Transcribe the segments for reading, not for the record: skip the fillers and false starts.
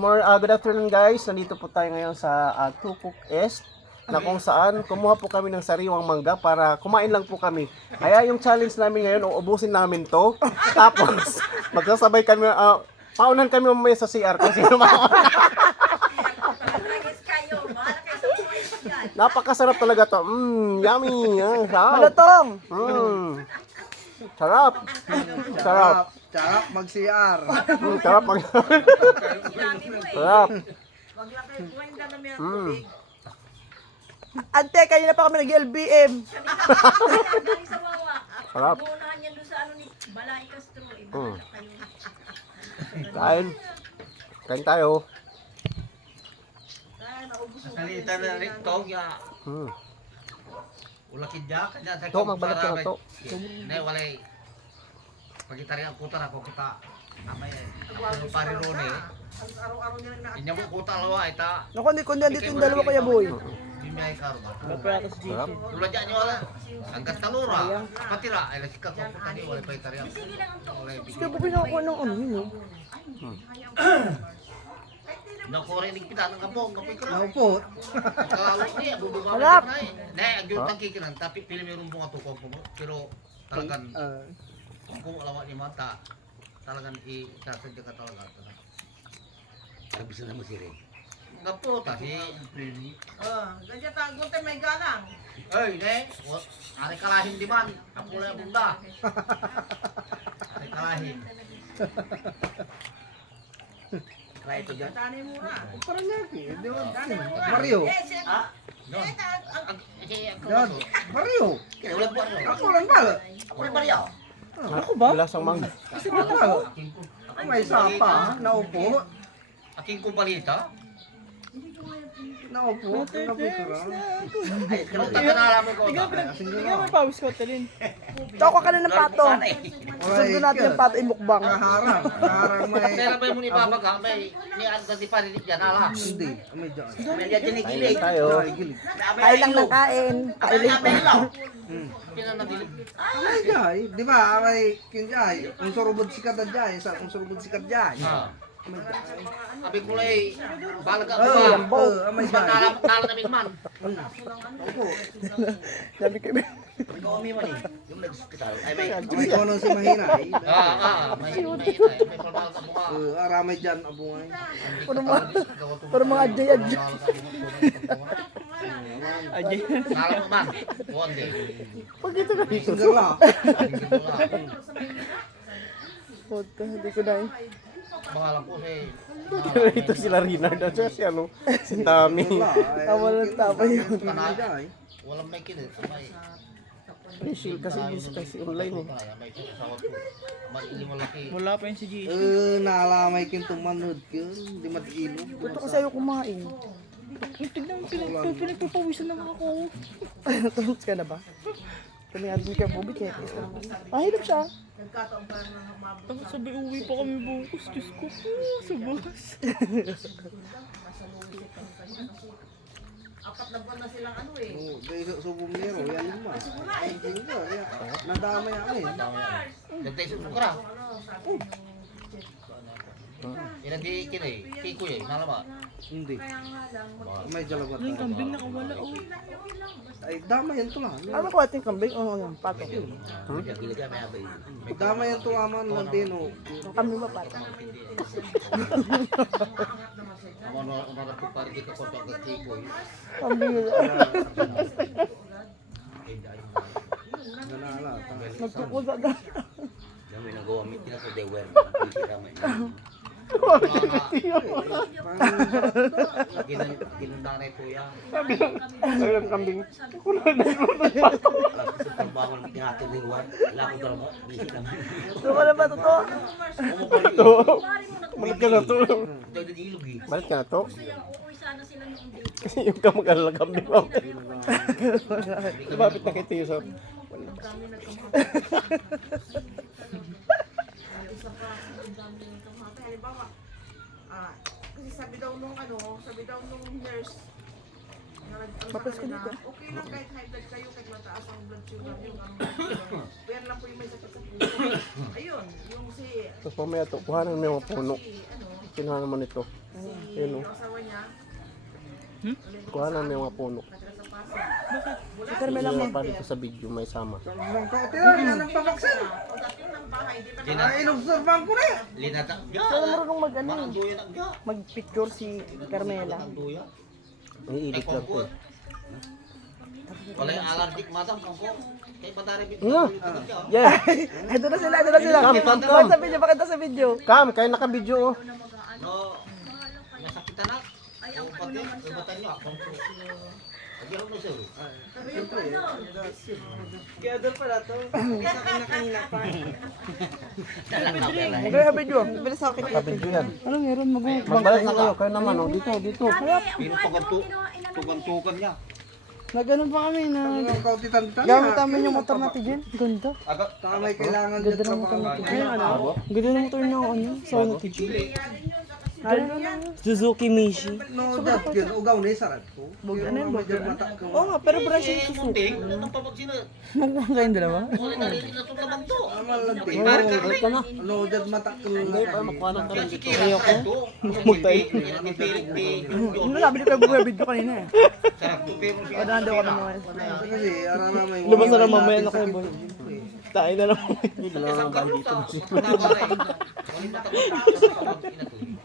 Good afternoon guys. Nandito po tayo ngayon sa Tukok East na kung saan kumuha po kami ng sariwang mangga para kumain lang po kami. Kaya yung challenge namin ngayon, uubusin namin to. Tapos magsasabay kami, paunan kami mamaya sa CR kung sino mauna. Napakasarap talaga to. Yummy. Sarap. Malutong! Sarap. Sarap. Sarap mag-CR. Sarap. Sarap. Ante, kanina pa kami nag-LBM. Sarap. Kain. Kain tayo. Salita na rin to, ya. Ulakid ya, kanya sa To, magbalat ka na to. Ne, walay. Pagitari ang kuta na ko kita. Amay, ang pariron eh. Inya mo kuta lawa, ita. Naku, hindi ko dito yung dalawa kaya boy. Bimiyay karo ba? Sarap. Ulad ya nyo wala. Hanggat talura. Patira, ay lasi ka kuta ni, walay paitari ang. Walay Kaya po pinakuha ng ano yun. Nakore ni kita ng kabong, kapoy ko. Naupo. Kalalo ni, bubuga Harap. na eh. Ne, agyong tangkikinan, tapi pili may rumbong ato ko. Pero talagang kung alawa ni mata, talagang isasadya ka talaga. Sabi na mo si Ray. Gapo ta si Freddy. Ganyan ta, gunte may ganang. Ay, ne, ari kalahin di man. Ako lang bunda. Ari kalahin. Kaya ito dyan. Tani mura. Parang lagi. Di ba? Tani mura. Mario. Eh, siya. Ah, doon. Yan. Mario. Kaya ulit po. Ako lang ba? Ako rin ba riyaw? Ako ba? Lasang mangga. Kasi ba? May sapa. Naupo. Aking kumpalita. Naupo. Napikura. Ay, kamusta ka nalaman ko? Tingnan mo yung pawis ko, Talin. Toko ka na ng pato. Susunod natin yung pato imukbang. Kaharang. Kaharang may... Kaya ba mo ni Papa ka? May ni Anta di pa rin dyan, ala. Hindi. May dyan. May yan ginigilig. Tayo. Ay, gilig. Kain lang ng kain. Kailin. Pinanadilig. Ay, jay. Di ba? May kinjay. Kung surubod sikat na jay. Kung surubod sikat jay. May jay. Abi kulay balaga Oo. ba? May Ba jay. nala na man. Opo. Sabi ko, Ikaw umi man eh. Yung nagskital. Ay may. May kono si Mahinay. May palbal ka buka. Aramay dyan, abungay. Pero mga adjay-adjay. Nala man. One day. Pag ito ka dito. Singgala. Puta, hindi ko na yun. Pangalan ko si Ito sila Rinard at saka si ano, si Tami. Tawa lang tama yun. walang may kinit. May Facial kasi online eh. may sawat ko. Mag-ili malaki. Wala pa yun si G. Naalamay kintong manood ko. Hindi mag-ilo. Ito kasi ayaw kumain. Tignan mo, pinagpapawisan naman ako. Tulog ka na ba? Kumiadin ka bubit eh. Mahilap siya. Nagkataon pa naman mabot. Tapos sabi uwi pa kami bukas. Diyos ko po, sa bus. Apat na buwan na silang ano eh. Subong nero, yan lima. Nadamay ako eh. Nagtay sa sukra. Yan ang di kinay. Kiko yun. Nalama. Hindi. May dalawa Yung tayo. kambing nakawala oh. Ay, damay yan to lang. Ano ko ating kambing? Oo, yan, pato. Giliga may abay. Damay yan to laman ng dino. Ang kambing ba pato? Ano ko para di ka kontak ng Kiko. Kambing yun. Nanala. Nagkukusa na. Dami nagawa may tinasa dewer. Ginandanay po yan. Ay, ang kambing. Pagbangon tinatin ng iwan. Wala ko daw mo. Bisik naman. Ito ka na ba, totoo? Balik ka na to. Ito yung ilog eh. Balik ka na to. Kasi yung kamag-alala kambing mo. Lumapit na kita yung sa... Halimbawa, kasi sabi daw nung nurse, Mapres ko dito. okay lang kahit high blood kayo, kahit mataas ang blood sugar yung pero lang po yung may sakit sa puso. Ayun, yung si Tapos mamaya to, kuhanan mo yung mga puno. si ano, Kinuha naman ito. Ayun o. Asawa niya, Kuha namin yung mga puno. Si Carmela Hindi mo. na pa dito sa video may sama. Ang kaunti na, yan ang pabaksin. pagdating ng bahay, di ba Linata. Ay, inobserbahan ko na eh. Linata. Saan marunong mag ano? Ang duya ng ga. Mag-picture si Carmela. Ang duya. Iilit lang to. Wala yung allergic madam kangko. Kay patari bit. Nga. Yeah. Ito na sila, ito na sila. Come. Bakit sa video, bakit sa video? Kam, kayo naka-video oh. No. Nasakitan na. Ay, ang ano naman siya. Ubatan niyo akong po. Agiyaw mo sir. Kaya doon pala to. Isa ka na kanina pa. Okay, sa video. Bilis sa akin. Naka-video yan. Ano meron? Magbalik na kayo. Kayo naman oh. Dito. Pero tugan-tugan niya. Nagano pa kami na Ang kaunti tantan. gamit namin yung motor natin dyan. Ganda. Aga. Saka may kailangan Ganda dyan sa ng motor mga natin. Ayun, ano? Ganda ng motor ng ano? Sa natin dyan. Suzuki Mishi. No, dyan, yun, ugaw na yung sarap ko. Bog- ano yun, bog- Dyan mata ko. Oo nga, pero brush yung Suzuki. Munting. Anong papagsina? Magkakain kayong dalawa? Wala na rin na naman to. Amal lang din. Ito na. Ano, dyan mata ko. Hindi pa makuha ng karin dito. Ayoko. Magtay. Ano sabi ni Kuya Buya video kanina eh. Sarap to pero O, dahan daw kami mga Kasi, ara na may... Lumabas na lang mamaya na kayo, boy. Tayo na lang. isang karo ka.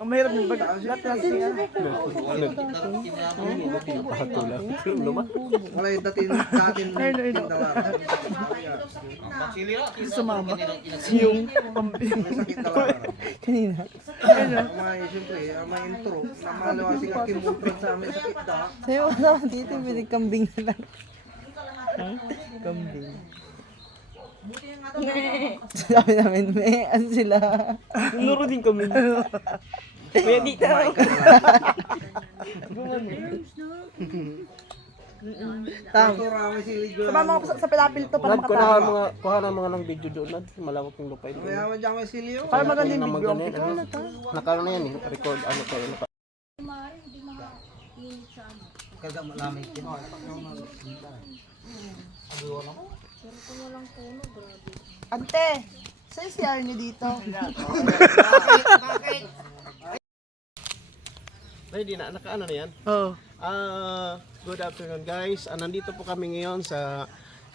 Ang mahirap yung bag. Lahat na siya. Pakatula. Luma. Wala yung datin tindalan. Sumama. Yung pambing. May sakit talaga. Kanina. May, siyempre, may intro. Namalawasing ang kimulpan sa amin sakit da. Sa'yo, ano, dito, pinagkambing na lang. Kambing. Sabi namin, may, ano sila? Nuro din kami. Kaya dito. Tam. Ito rami si Ligo. Sama mga sa pilapil to para Nad, makatawa. kuha na mga ng video doon. Nad, malawak yung lupa ito. Kaya mo dyan may silyo. Para maganda yung Na video. maganin, ano? Nakano na yan eh. Record ano kayo. Kaga malamig din. Ante, sa'yo si Arnie dito. Ready na, nakaano na yan? Oo. Good afternoon guys. Nandito po kami ngayon sa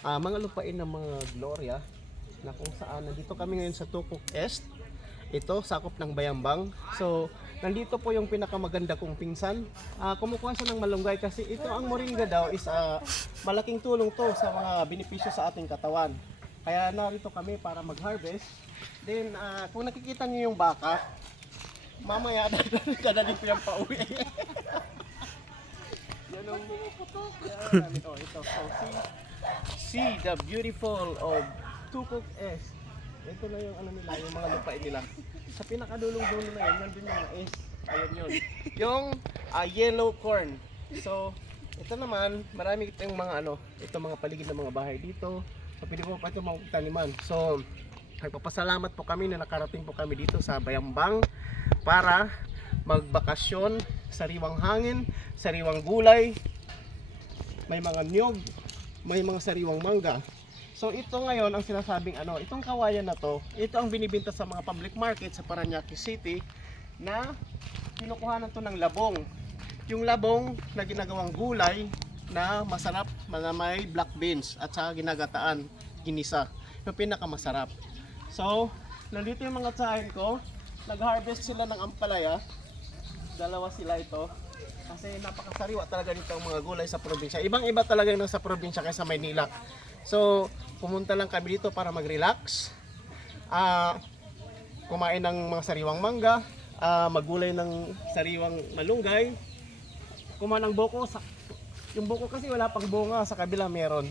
mga lupain ng mga Gloria na kung saan nandito kami ngayon sa Tukok Est. Ito, sakop ng Bayambang. So, nandito po yung pinakamaganda kong pinsan. Kumukuha siya ng malunggay kasi ito ang moringa daw is malaking tulong to sa mga benepisyo sa ating katawan. Kaya narito kami para mag-harvest. Then, kung nakikita niyo yung baka, mamaya dadalhin ko yung pauwi. Yan ang ito. So, see the beautiful of Tukok Est. Ito na yung ano nila, yung mga lupain nila. Sa pinakadulong dulo na yun, nandun yung mais. Ayun yun. Yung yellow corn. So, ito naman, marami itong mga ito mga paligid ng mga bahay dito. So, pwede po pa ito makikitaniman. So, nagpapasalamat po kami na nakarating po kami dito sa Bayambang para magbakasyon, sariwang hangin, sariwang gulay, may mga niyog, may mga sariwang mangga. So ito ngayon ang sinasabing itong kawayan na to, ito ang binibenta sa mga public market sa Parañaque City na kinukuhanan to ng labong. Yung labong na ginagawang gulay na masarap, na may black beans at saka ginagataan, ginisa. Yung pinakamasarap. So, nandito yung mga tsahin ko, nag-harvest sila ng ampalaya. Dalawa sila ito. Kasi napakasariwa talaga dito ang mga gulay sa probinsya. Ibang-iba talaga yung sa probinsya kaysa Maynila. So, pumunta lang kami dito para mag-relax. Kumain ng mga sariwang mangga, maggulay ng sariwang malunggay. Kumain ng buko. Yung buko kasi wala pang bunga, sa kabila meron.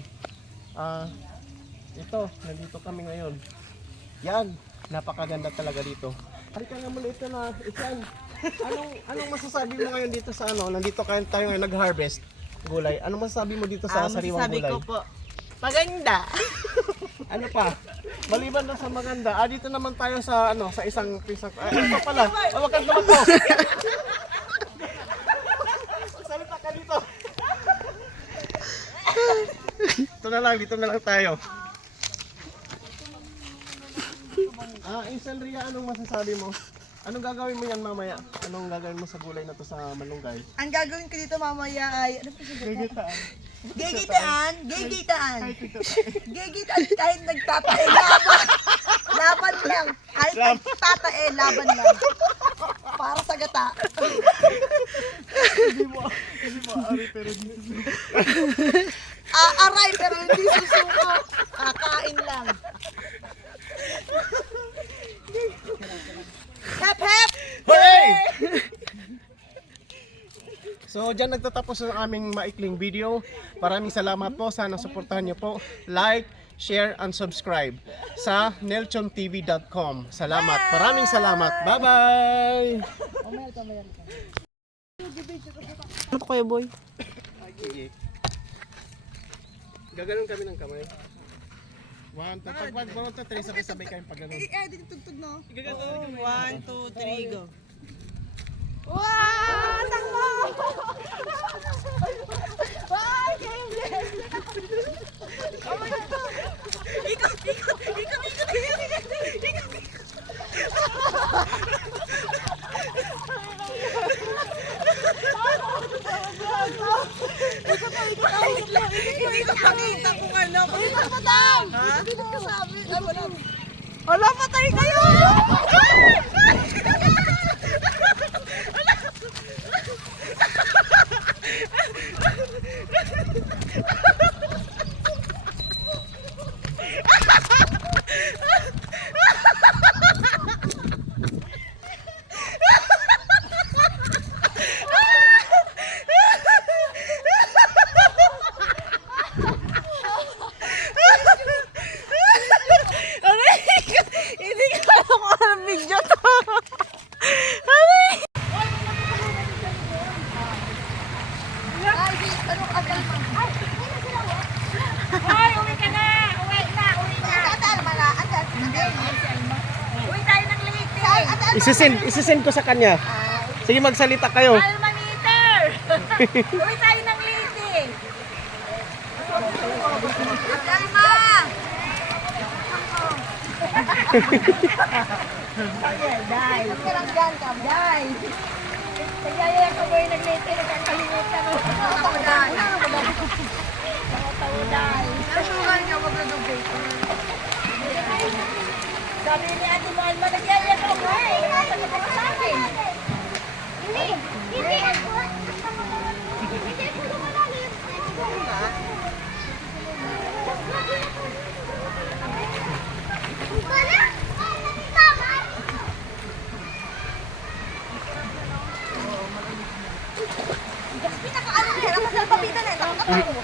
Ito, nandito kami ngayon. Yan, napakaganda talaga dito. Halika nga muna ito na, Ichan. Anong masasabi mo ngayon dito sa nandito tayo ngayon nag-harvest gulay. Anong masasabi mo dito sa sariwang gulay? Masasabi ko po, maganda. Ano pa? Maliban na sa maganda, dito naman tayo sa sa isang ito pala. Wag kang tumakbo. Salita ka dito. Dito na lang tayo. Insan Ria, anong masasabi mo? Anong gagawin mo yan mamaya? Anong gagawin mo sa gulay na to sa malunggay? Ang gagawin ko dito mamaya ay, ano pa siya? Gigitaan. Gigitaan. Gigitaan kahit nagtatae, laban. Laban lang. Kahit nagtatae, laban lang. Para sa gata. Hindi mo ari pero dito. Aaray pero hindi susuko. Kakain lang. Hep hep! Hey! So, dyan nagtatapos ang aming maikling video. Maraming salamat po. Sana suportahan niyo po. Like, share, and subscribe sa nelchontv.com. Salamat. Maraming salamat. Bye-bye! Ano to kayo, boy? Gaganon kami ng kamay. 1, 2, 3, sabay-sabay kayong pagganon. Dito tugtog, no? 1, 2, 3, go. Wow! Takbo! Wow! Game! Oh my God! Ikot! Hindi ko makita kung ano. Ikot mo daw! Hindi ko sabi. Wala, patay kayo! Hindi ko alam kung anong video to. Hoy, uwi ka na! Uwi na! Uwi na! Uwi tayo ng Leyte! Isisend ko sa kanya. Sige, magsalita kayo. Alma meter! Uwi tayo ng Leyte! Alma! Dahil. Dahil. Nagyaya ka boy ng Leyte, nagkakalimutan mo. Dahil. Sabi ni Ate Alma, nagyaya ka boy. Sabi ko sa akin. Hindi. Pinaka-ano na yan, ang masal papitan na yan.